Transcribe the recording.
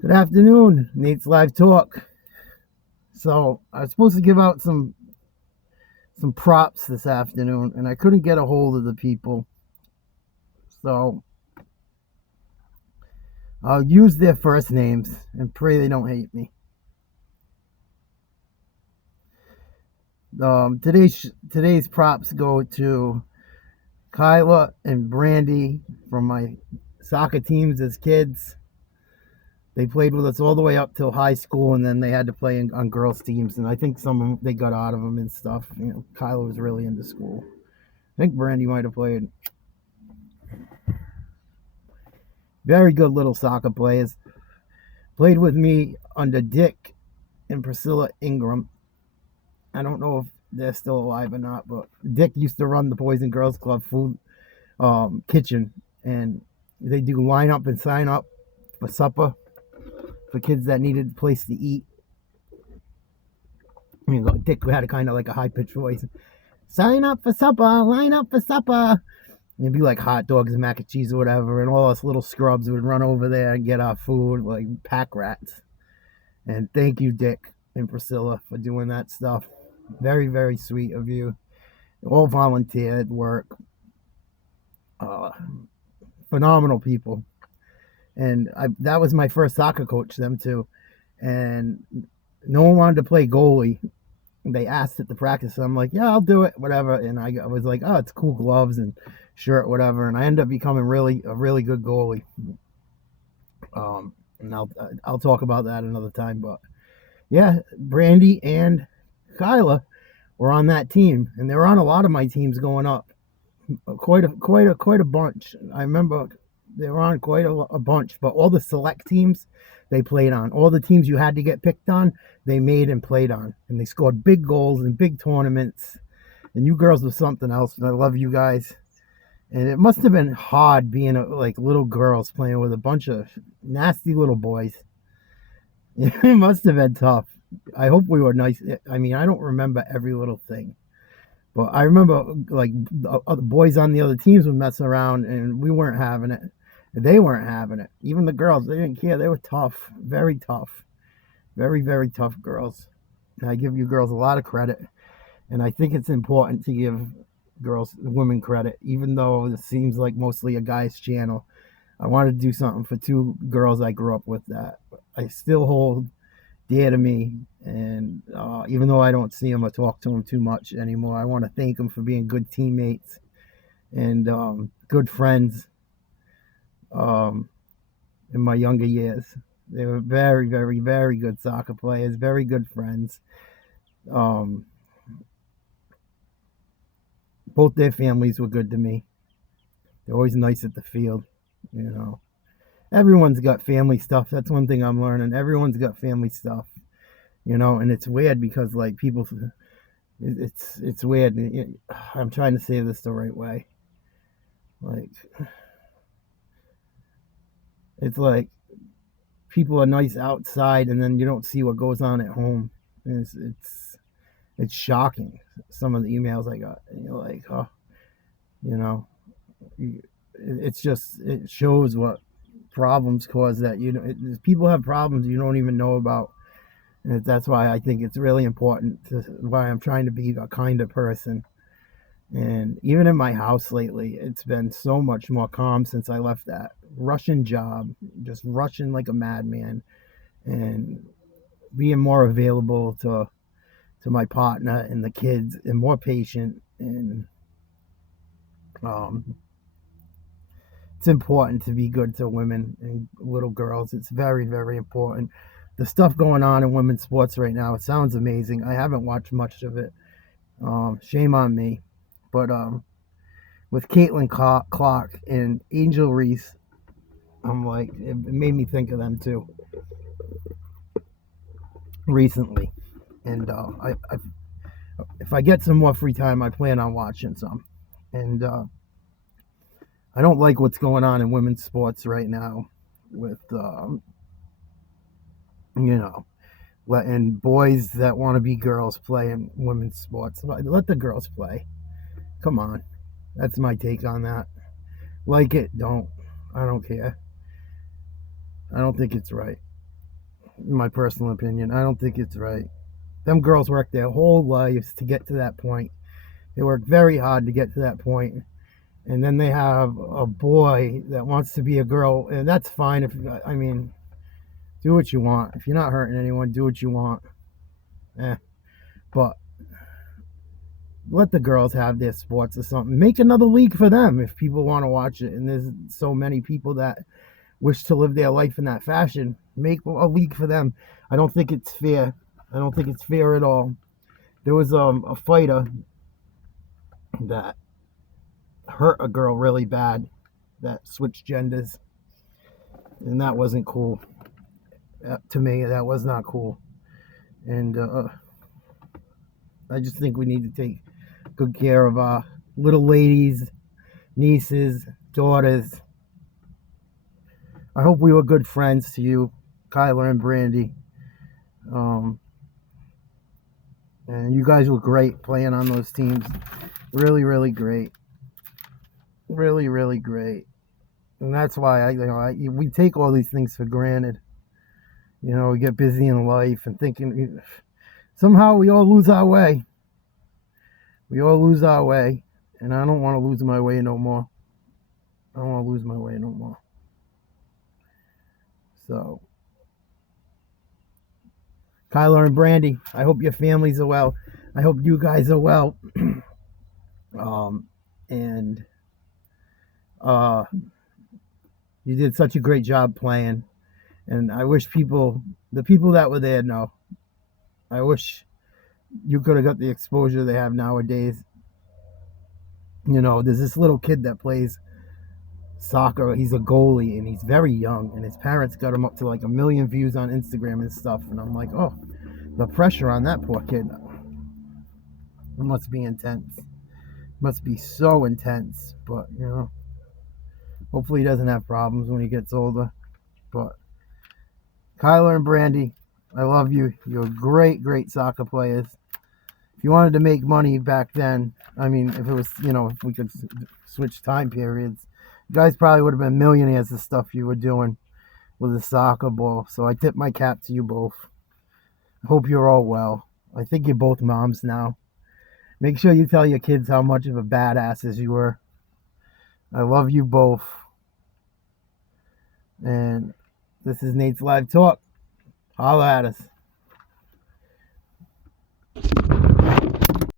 Good afternoon, Nate's Live Talk. So I was supposed to give out some props this afternoon, and I couldn't get a hold of the people. So I'll use their first names and pray they don't hate me. Today's props go to Kyla and Brandy from my soccer teams as kids. They played with us all the way up till high school, and then they had to play on girls' teams. And I think some of them, they got out of them and stuff. Kyla was really into school. I think Brandy might have played. Very good little soccer players. Played with me under Dick and Priscilla Ingram. I don't know if they're still alive or not, but Dick used to run the Boys and Girls Club food kitchen, and they do line up and sign up for supper for kids that needed a place to eat. I mean, Dick had a kind of like a high pitched voice. Sign up for supper, line up for supper. And it'd be like hot dogs and mac and cheese or whatever, and all us little scrubs would run over there and get our food like pack rats. And thank you, Dick and Priscilla, for doing that stuff. Very, very sweet of you. All volunteered work. Uh, Phenomenal people. And that was my first soccer coach, them too. And no one wanted to play goalie. They asked at the practice. So I'm like, yeah, I'll do it, whatever. And I was like, oh, it's cool gloves and shirt, whatever. And I ended up becoming a really good goalie. And I'll talk about that another time. But yeah, Brandy and Kyla were on that team, and they were on a lot of my teams going up. Quite a bunch. I remember they were on quite a bunch, but all the select teams they played on, all the teams you had to get picked on, they made and played on, and they scored big goals in big tournaments. And you girls were something else, and I love you guys. And it must have been hard being like little girls playing with a bunch of nasty little boys. It must have been tough. I hope we were nice. I mean, I don't remember every little thing, but I remember like the other boys on the other teams were messing around, and we weren't having it. They weren't having it. Even the girls, they didn't care. They were tough, very tough, very very tough girls. And I give you girls a lot of credit, and I think it's important to give women credit, even though it seems like mostly a guy's channel. I wanted to do something for two girls I grew up with that I still hold dear to me. And even though I don't see them or talk to them too much anymore, I want to thank them for being good teammates and good friends in my younger years. They were very, very, very good soccer players, very good friends. Um, Both their families were good to me. They're always nice at the field, you know. Everyone's got family stuff. That's one thing I'm learning. Everyone's got family stuff, and it's weird because like people, it's weird. I'm trying to say this the right way. Like it's like people are nice outside, and then you don't see what goes on at home. And it's shocking. Some of the emails I got, and you're like, oh, you know, it's just it shows what problems cause that people have problems you don't even know about. And that's why I think it's really important why I'm trying to be a kinder person. And even in my house lately, it's been so much more calm since I left that Russian job, just rushing like a madman, and being more available to my partner and the kids, and more patient. And um, it's important to be good to women and little girls. It's very, very important. The stuff going on in women's sports right now, it sounds amazing. I haven't watched much of it. Shame on me. But with Caitlin Clark and Angel Reese, I'm like, it made me think of them too recently. And if I get some more free time, I plan on watching some. And I don't like what's going on in women's sports right now with, you know, letting boys that want to be girls play in women's sports. Let the girls play. Come on. That's my take on that. Like it, don't. I don't care. I don't think it's right. in my personal opinion. I don't think it's right. Them girls work their whole lives to get to that point. They work very hard to get to that point, and then they have a boy that wants to be a girl, and that's fine. If I mean, do what you want. If you're not hurting anyone, do what you want. But let the girls have their sports or something. Make another league for them if people want to watch it. And there's so many people that wish to live their life in that fashion. Make a league for them. I don't think it's fair. I don't think it's fair at all. There was a fighter that hurt a girl really bad that switched genders, and that wasn't cool. To me, that was not cool. And I just think we need to take good care of our little ladies, nieces, daughters. I hope we were good friends to you, Kyler and Brandy. And you guys were great playing on those teams. Really, really great. Really, really great. And that's why we take all these things for granted. We get busy in life and thinking somehow we all lose our way. We all lose our way, and I don't want to lose my way no more. I don't want to lose my way no more. So, Kyler and Brandy, I hope your families are well. I hope you guys are well. And you did such a great job playing. And I wish the people that were there know. I wish you could have got the exposure they have nowadays. There's this little kid that plays soccer. He's a goalie, and he's very young, and his parents got him up to like 1 million views on Instagram and stuff. And I'm like, oh, the pressure on that poor kid. It must be intense. It must be so intense. But, hopefully he doesn't have problems when he gets older. But Kyler and Brandy, I love you. You're great, great soccer players. If you wanted to make money back then, I mean, if it was, if we could switch time periods, you guys probably would have been millionaires, the stuff you were doing with the soccer ball. So I tip my cap to you both. I hope you're all well. I think you're both moms now. Make sure you tell your kids how much of a badasses you were. I love you both. And this is Nate's Live Talk. Holla at us.